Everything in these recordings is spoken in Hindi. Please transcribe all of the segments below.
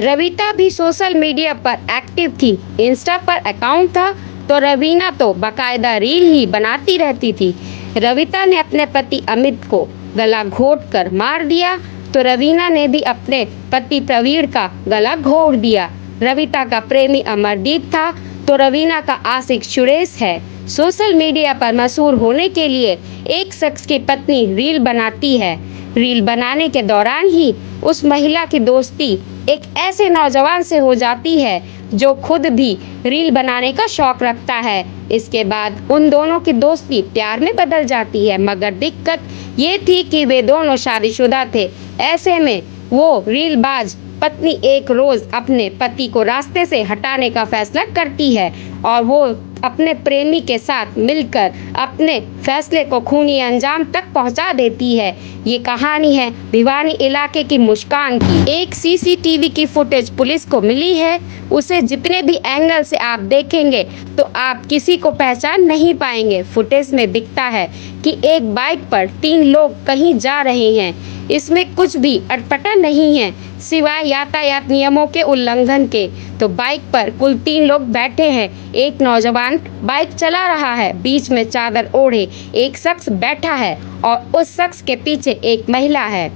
रवीना भी सोशल मीडिया पर एक्टिव थी। इंस्टा पर अकाउंट था तो रवीना तो बाकायदा रील ही बनाती रहती थी। रवीना ने अपने पति अमित को गला घोट कर मार दिया तो रवीना ने भी अपने पति प्रवीण का गला घोट दिया। रवीना का प्रेमी अमरदीप था तो रवीना का आशिक सुरेश है। सोशल मीडिया पर मशहूर होने के लिए एक शख्स की पत्नी रील बनाती है। रील बनाने के दौरान ही उस महिला की दोस्ती एक ऐसे नौजवान से हो जाती है जो खुद भी रील बनाने का शौक रखता है। इसके बाद उन दोनों की दोस्ती प्यार में बदल जाती है, मगर दिक्कत ये थी कि वे दोनों शादीशुदा थे। ऐसे में वो रीलबाज पत्नी एक रोज अपने पति को रास्ते से हटाने का फैसला करती है और वो अपने प्रेमी के साथ मिलकर अपने फैसले को खूनी अंजाम तक पहुंचा देती है। ये कहानी है भिवानी इलाके की मुस्कान की। एक सीसीटीवी की फुटेज पुलिस को मिली है। उसे जितने भी एंगल से आप देखेंगे तो आप किसी को पहचान नहीं पाएंगे। फुटेज में दिखता है कि एक बाइक पर 3 लोग कहीं जा रहे हैं। इसमें कुछ भी अटपटा नहीं है सिवाय यातायात नियमों के उल्लंघन के। तो बाइक पर कुल 3 लोग बैठे हैं। एक नौजवान बाइक चला रहा है, बीच में चादर ओढ़े एक शख्स बैठा है और उस शख्स के पीछे एक महिला है,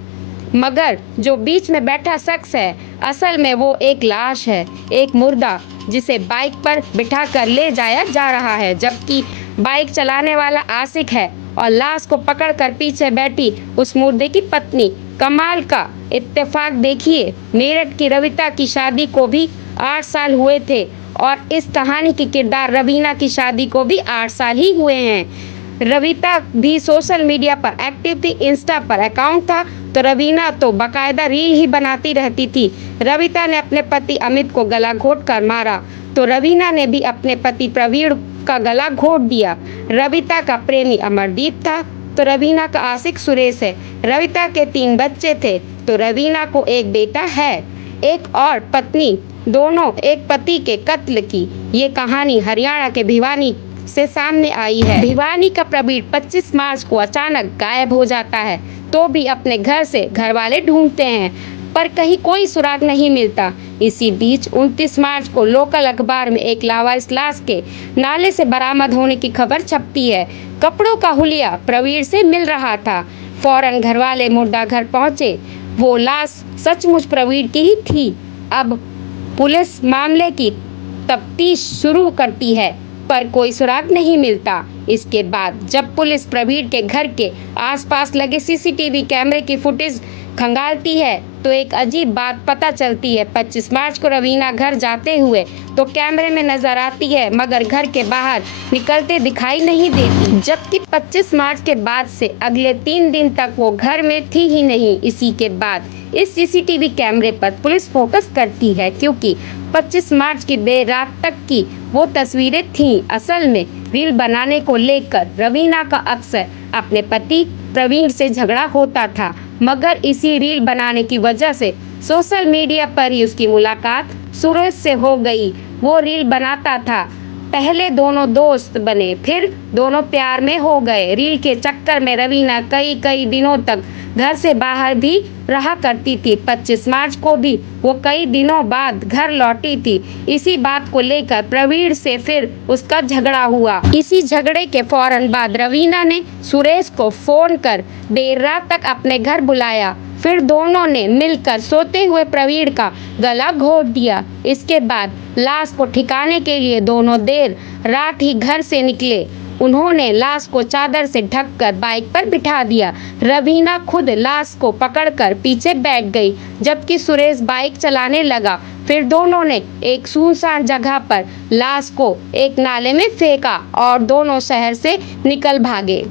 मगर जो बीच में बैठा शख्स है असल में वो एक लाश है, एक मुर्दा जिसे बाइक पर बिठा कर ले जाया जा रहा है, जबकि बाइक चलाने वाला आशिक है और लाश को पकड़कर पीछे बैठी उस मुर्दे की पत्नी। कमाल का इत्तेफाक देखिए, मेरठ की रवीना की शादी को भी 8 साल हुए थे और इस कहानी की किरदार रवीना की शादी को भी 8 साल ही हुए हैं। रवीना भी सोशल मीडिया पर एक्टिव थी। इंस्टा पर अकाउंट था तो रवीना तो बाकायदा रील ही बनाती रहती थी। रवीना ने अपने पति अमित को गला घोट कर मारा तो रवीना ने भी अपने पति प्रवीण का गला घोट दिया। रवीना का प्रेमी अमरदीप था तो रवीना का आशिक सुरेश है। रवीना के 3 बच्चे थे तो रवीना को एक बेटा है, एक और पत्नी, दोनों एक पति के कत्ल की। ये कहानी हरियाणा के भिवानी से सामने आई है। भिवानी का प्रवीण 25 मार्च को अचानक गायब हो जाता है तो भी अपने घर से घर वाले ढूंढते हैं पर कहीं कोई सुराग नहीं मिलता। इसी बीच 29 मार्च को लोकल अखबार में एक लावारिस लाश के नाले से बरामद होने की खबर छपती है। कपड़ों का हुलिया प्रवीण से मिल रहा था। फौरन घर वाले मुर्दा घर पहुंचे। वो लाश सचमुच प्रवीण की ही थी। अब पुलिस मामले की तफ्तीश शुरू करती है पर कोई सुराग नहीं मिलता। इसके बाद जब पुलिस प्रवीण के घर के आसपास लगे सीसीटीवी कैमरे की फुटेज खंगालती है तो एक अजीब बात पता चलती है। 25 मार्च को रवीना घर जाते हुए तो कैमरे में नजर आती है मगर घर के बाहर निकलते दिखाई नहीं देती, जबकि 25 मार्च के बाद से अगले 3 दिन तक वो घर में थी ही नहीं। इसी के बाद इस सीसीटीवी कैमरे पर पुलिस फोकस करती है क्योंकि 25 मार्च की देर रात तक की वो तस्वीरें थीं। असल में रील बनाने को लेकर रवीना का अक्सर अपने पति प्रवीण से झगड़ा होता था, मगर इसी रील बनाने की वजह से सोशल मीडिया पर ही उसकी मुलाकात सुरेश से हो गई। वो रील बनाता था, पहले दोनों दोस्त बने, फिर दोनों प्यार में हो गए। रील के चक्कर में रवीना कई दिनों तक घर से बाहर भी रहा करती थी। 25 मार्च को भी वो कई दिनों बाद घर लौटी थी। इसी बात को लेकर प्रवीण से फिर उसका झगड़ा हुआ। इसी झगड़े के फौरन बाद रवीना ने सुरेश को फोन कर देर रात तक अपने घर बुलाया। फिर दोनों ने मिलकर सोते हुए प्रवीण का गला घोट दिया। इसके बाद लाश को ठिकाने के लिए दोनों देर रात ही घर से निकले। उन्होंने लाश को चादर से ढककर बाइक पर बिठा दिया। रवीना खुद लाश को पकड़कर पीछे बैठ गई, जबकि सुरेश बाइक चलाने लगा। फिर दोनों ने एक सुनसान जगह पर लाश को एक नाले में फेंका और दोनों शहर से निकल भागे।